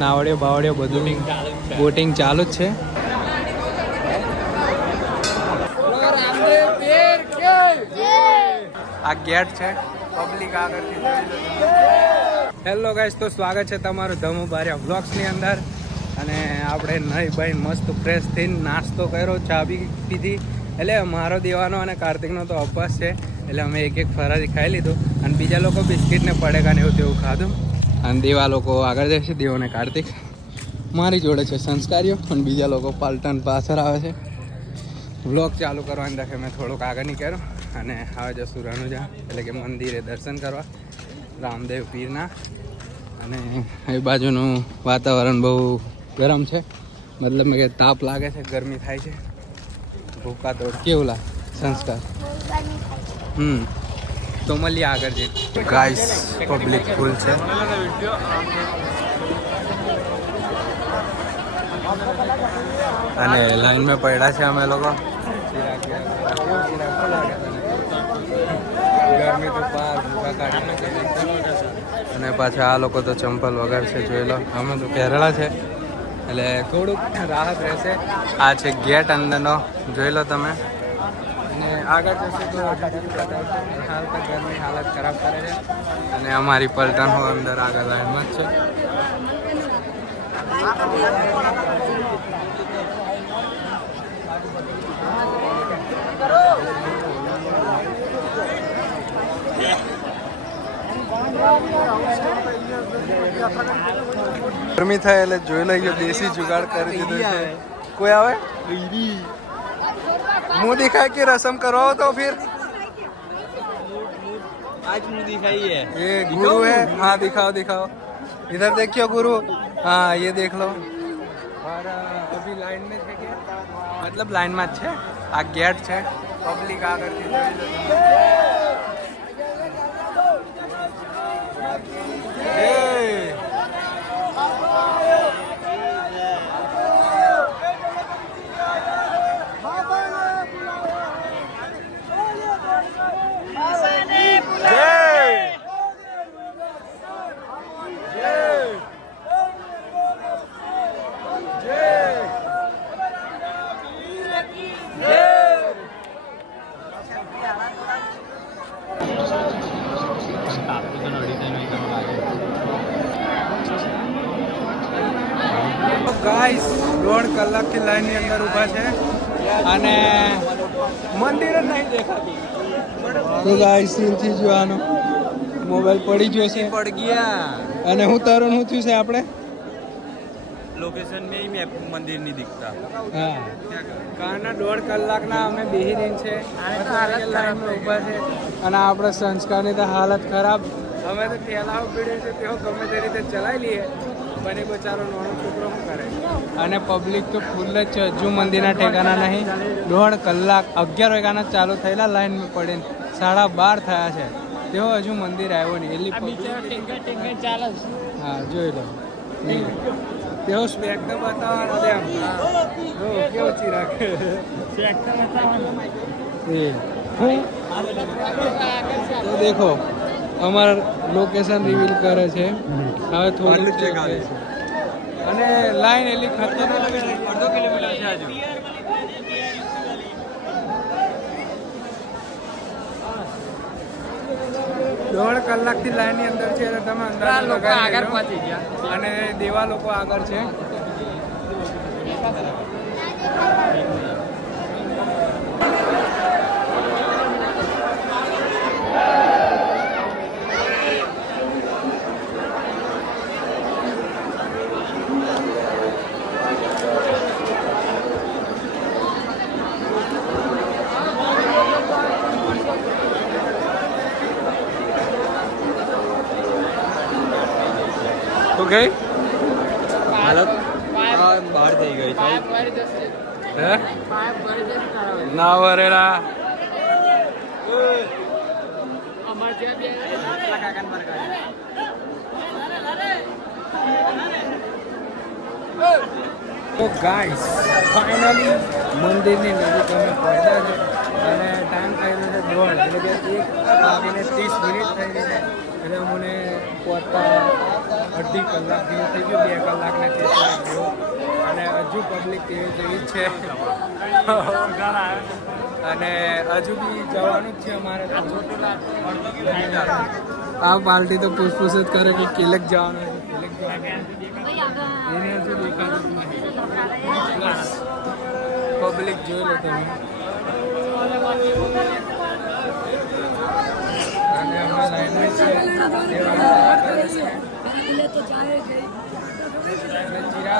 નાવડીઓ બાવડીઓ બધું બોટિંગ ચાલુ જ છે. આ ગેટ છે. પબ્લિક હેલો ગાઈસ તો સ્વાગત છે તમારું ધમુ બારિયા વ્લોગ્સની અંદર. અને આપણે નહીં ભાઈ મસ્ત ફ્રેશ થઈને નાસ્તો કર્યો, ચા પીધી. એટલે મારો દેવાનો અને કાર્તિકનો તો અપવાસ છે. એટલે અમે એક એક ફરાજી ખાઈ લીધું. અને બીજા લોકો બિસ્કિટને પડેગા ને એવું તેવું ખાધું. અને દેવા લોકો આગળ જાય છે દેવો ને કાર્તિક મારી જોડે છે સંસ્કારીઓ અને બીજા લોકો પાલટન પાછળ આવે છે. વ્લોગ ચાલુ કરવાની દખે મેં થોડુંક આગળ નહીં કર્યો અને હવે જશું રણુજા એટલે કે મંદિરે દર્શન કરવા રામદેવ પીરના. અને એ બાજુનું વાતાવરણ બહુ ગરમ છે. મતલબ કે તાપ લાગે છે ગરમી થાય છે. ભૂકા તો કેવું લાગે? સંસ્કાર. હમ. તો મળીએ આગળ જઈએ ગાઈસ પબ્લિક ફૂલ છે. અને લાઈનમાં પડ્યા છે અમે લોકો. ગરમી તો પાર. અને પાછા આ લોકો તો ચંપલ વગર છે જોઈ લો. અમે તો કેરળા છે. એટલે થોડુંક રાહત રહેશે. આ છે ગેટ અંદરનો. જોઈ લો તમે. આગળ જશે તો હાલ તો ઘરની હાલત ખરાબ કરે છે. અને અમારી પલટન હો અંદર આગળ લાઈનમાં જ છે. ગરમી થાય એટલે જોઈ લઈએ દેશી જુગાડ કરી દીધો છે. કોઈ આવે? मुंह दिखाए की रस्म करवाओ तो फिर आज मुंह दिखाई है ये गुरु है हाँ दिखाओ दिखाओ इधर देखियो गुरु हाँ ये देख लो और अभी लाइन में છે કે મતલબ લાઈનમાં જ છે આ ગેટ છે પબ્લિક આગળ લાઈનની અંદર ઊભા છે. અને મંદિર જ નહીં દેખાતું. તો ગાઈસ સીનથી જોવાનો. મોબાઈલ પડી ગયો છે. પડ ગયા. અને હું તરુણ હું થયું છે આપણે? લોકેશન મેં મેપ મંદિરની દીખતા હા. કારના દોઢ કલાકના અમે બેહી રહીને છે. લાઈનમાં ઊભા છે. અને આપણા સંસ્કારની તો હાલત ખરાબ. અમે તો ઠેલાઓ પીડ્યું છે તેઓ ગમે તે રીતે ચલાવી લઈએ. એ બચારો નાનો છોકરો શું કરે અને પબ્લિક તો ફૂલ જ છે. હજુ મંદિરના ઠેકાના નહીં. દોઢ કલાક અગિયાર વાગ્યાના ચાલુ થયેલા લાઈનમાં પડીને સાડા બાર થયા છે. તેઓ હજુ મંદિર આવ્યો નહીં. એટલી હા જોઈ લો. તેઓ સ્પેક તો બતાવવાનો છે આમ જો કેવો બતાવવાનો. એ હું તો દેખો અમારા લોકેશન રિવીલ કરે છે. હવે થોડું છે. અને લાઈન એટલી ખતરનાક અડધો કિલોમીટર છે હજુ. દોઢ કલાકથી લાઈનની અંદર છે એટલે તમે આગળ પહોંચી ગયા. અને દેવા લોકો આગળ છે. તો ગઈ હાલત બહાર થઈ ગઈ છે. ના વરેડા તો ગાઈસ ફાઇનલી મંદિરની નજીક અમે પહોંચ્યા છે. અને ટાઈમ થયેલો છે દોઢ. એટલે કે એક વાગીને ત્રીસ મિનિટ થઈ છે. એટલે અમને પહોંચતા અઢી કલાક જેવું થઈ ગયું, બે કલાકને ત્રીસ મિનિટ જેવું અને હજુ પબ્લિક તેવી તેવી જ છે. અને હજુ બી જવાનું જ છે અમારે તો. આ પાર્ટી તો પૂછપૂછ જ કરે કે કિલક જવાનું છે કિલક એને હજુ દેખાતું પબ્લિક જોઈ લો તમે. અને છે. અને ચિરાગ કેવું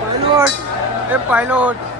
પાયલોટ એ પાયલોટ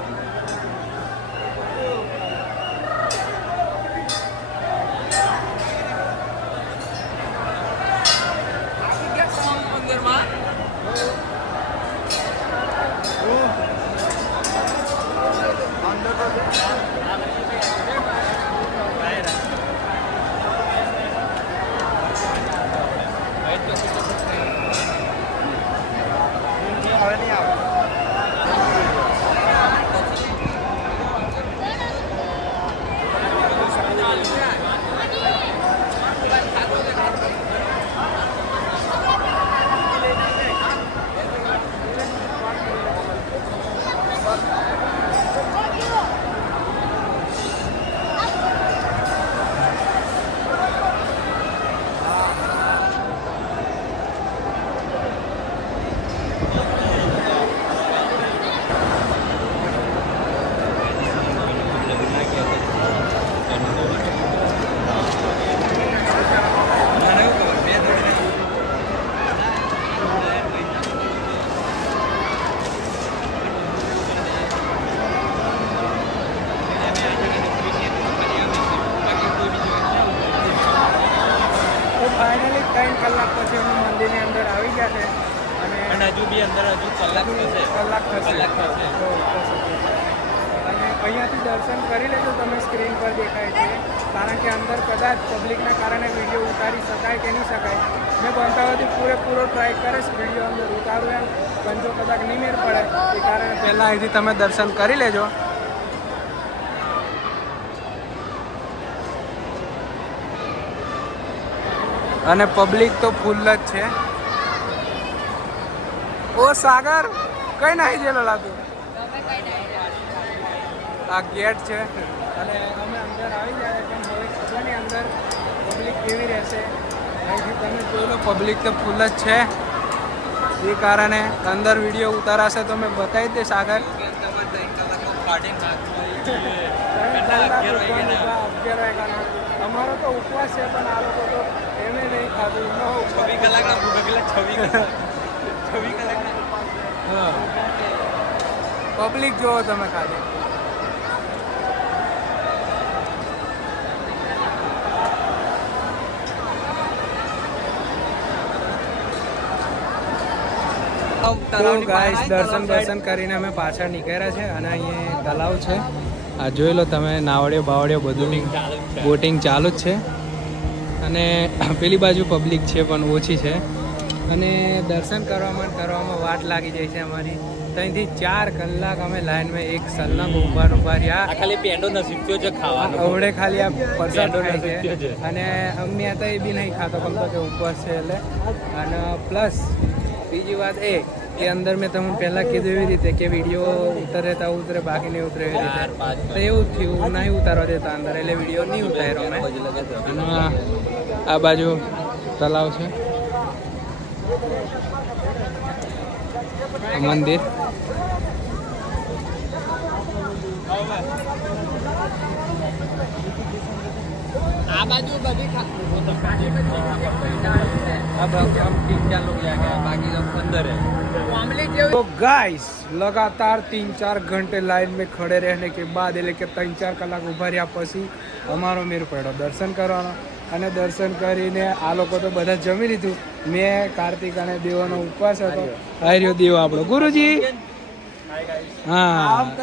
તો ફાઇનલી ત્રણ કલાક પછી અમે મંદિરની અંદર આવી ગયા છે અને અને હજુ બી અંદર હજુ કલાક થશે કલાક થશે. અને અહીંયાથી દર્શન કરી લેજો તમે સ્ક્રીન પર દેખાય છે. કારણ કે અંદર કદાચ પબ્લિકના કારણે વીડિયો ઉતારી શકાય કે નહીં શકાય. મેં બનતાવાથી પૂરેપૂરો ટ્રાય કરીશ વીડિયો અંદર ઉતારું એમ. પંજો કદાચ નહીં પડે એ કારણે પહેલાં અહીંથી તમે દર્શન કરી લેજો. અને પબ્લિક તો ફૂલ જ છે. ઓ સાગર! કઈ નાખી દેલો લાગુ? આ ગેટ છે. અને અમે અંદર આવી જાય પણ હવે ખબરની અંદર પબ્લિક કેવી રહેશે? અહીંથી તમે જોઈ લો પબ્લિક તો ફૂલ જ છે. એ કારણે અંદર વીડિયો ઉતારાશે તો મેં બતાવી દઈશ આગળ. અમારો તો ઉપવાસ છે પણ આ લોકો તો એને નહીં ખાધું છવ્વીસ કલાકના છવ્વીસ કલાક છવ્વીસ કલાકના હા પબ્લિક જોવો તમે ખાલી. ગાઈસ દર્શન દર્શન કરીને અમે પાછળ નીકળ્યા છે અને અહીંયા તલાવ છે. આ જોઈ લો તમે નાવડિયો બાવડિયો બધું બોટિંગ ચાલુ જ છે. અને પેલી બાજુ પબ્લિક છે પણ ઓછી છે. અને દર્શન કરવામાં કરવામાં વાટ લાગી જાય છે અમારી. ત્રણથી ચાર કલાક અમે લાઈનમાં એક સલંગ ઊભા ઊભા રહ્યા ખાલી પેંડો નસીબ થયો છે ખાવાનો. અવડે ખાલી આ પરસાડો ખાય છે. અને અમને આ તો એ બી નહીં ખાતો કમ તો કે ઉપવાસ છે એટલે. અને પ્લસ બીજી વાત એ કે અંદર મેં તમને પહેલાં કીધું એવી રીતે કે વીડિયો ઉતરે તો ઉતરે બાકી નહીં ઉતરે એવી રીતે. તો એવું થયું નહીં ઉતારવા દેતા અંદર એટલે વીડિયો નહીં ઉતાર્યો મેં. આ બાજુ તલાવ છે. આ મંદિર આ બાજુ બધી આ બાજુ આમ તીન ચાર લોકો લે ગયા બાકી सब अंदर है तो गाइस लगातार तीन चार घंटे लाइन में खड़े रहने के बाद એટલે કે ત્રણ ચાર કલાક ઊભા રહ્યા પછી અમારો મેર પડ્યો દર્શન કરવાનો અને દર્શન કરીને આ લોકો તો બધા જમી લીધું. મેં કાર્તિક અને દેવાનો ઉપવાસ હતો. આ રહ્યો દેવ આપણો. ગુરુજી! હા.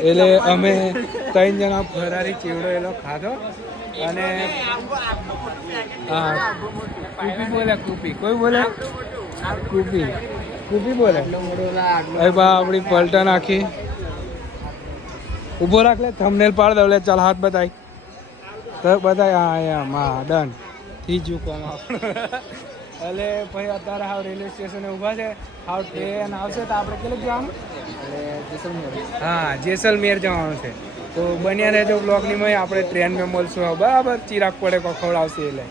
એટલે અમે ત્રણ જણા ફરારી ચીવડો એલો ખાધો અને હા. કુપી બોલે કુપી કોઈ બોલે. કુપી. કુપી બોલે. અરે બા આપણી પલટા નાખી. ઊભો રાખ લે થંબનેલ પાડ દઉં લે. ચાલ હાથ બતાય. તો બધા હા એમ હા ડન. થઈ ચૂકવામાં કોમ એટલે ભાઈ અત્યારે હાવ રેલવે સ્ટેશને ઊભા છે. હાવ ટ્રેન આવશે તો આપણે કેટલું જવાનું? હા જેસલમેર જવાનું છે. તો બન્યા રહેજો બ્લોકની માં આપણે ટ્રેનમાં મળશું. બરાબર ચિરાગ પડે કોખવડ આવશે એટલે.